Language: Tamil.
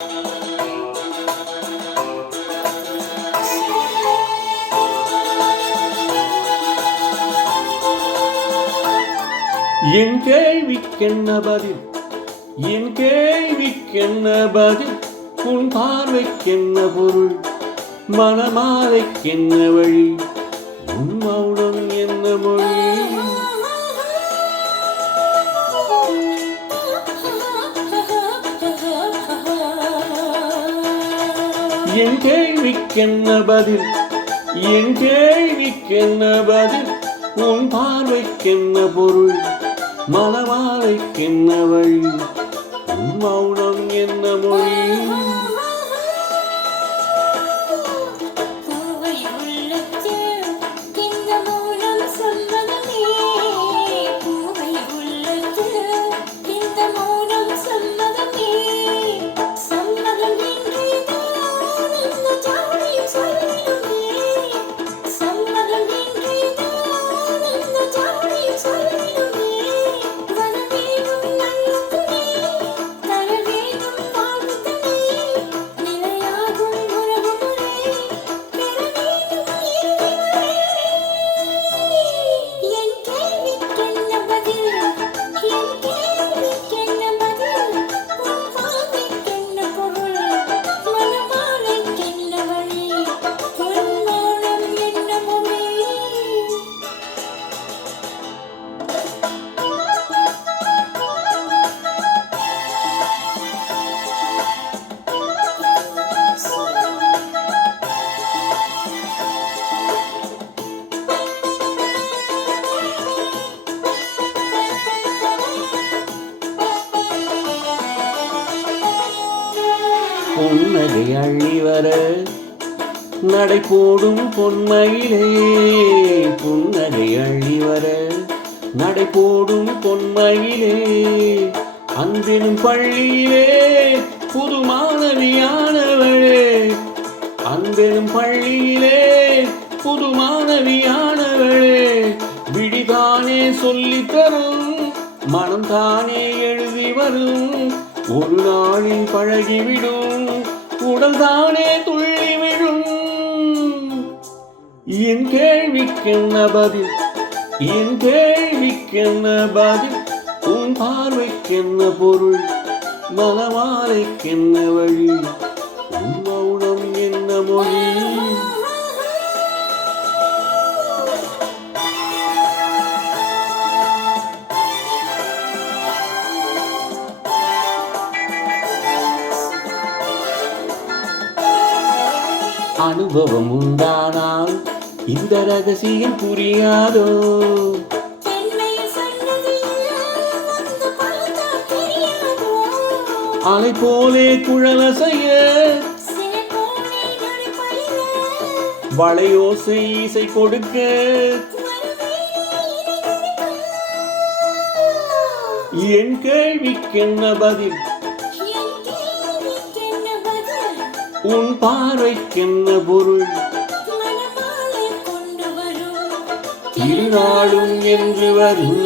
என் கேள்விக்கென்ன பதில், என் கேள்விக்கென்ன பதில், உன் பார்வைக்கென்ன பொருள், மனமாலைக்கென்ன வழி, உன் மௌனம் என்ன மொழி? என் கேள்விக்கென்ன பதில், என் கேள்விக்கென்ன பதில், உன் பார்வைக்கென்ன பொருள், மனமாலைக்கென்ன வழி, உன் மௌனம் என்ன மொழி? புன்னகை அள்ளி வர நடை போடும் பொன்மயிலே, புன்னகை அள்ளி வர நடை போடும் பொன்மயிலே, அன்பெனும் பள்ளியிலே புது மாணவியானவளே, அன்பெனும் பள்ளியிலே புது மாணவியானவளே, விடிதானே சொல்லித் தரும் மனம் தானே எழுதி வரும், ஒரு நாளில் பழகிவிடும் உடல் தானே துள்ளிவிடும். என் கேள்விக்கென்ன பதில், என் கேள்விக்கென்ன பதில், உன் பார்வைக்கென்ன பொருள், மனமாலைக்கென்ன வழி, உன் மௌனம் என்ன மொழி? அனுபவம் உண்டானால் இந்த ரகசியம் புரியாதோ, அலை போலே குழலசைய வளையோசை இசை கொடுக்க, என் கேள்விக்கென்ன பதில், உன் பார்வைக்கென்ன பொருள், திருநாளும் என்று வரும்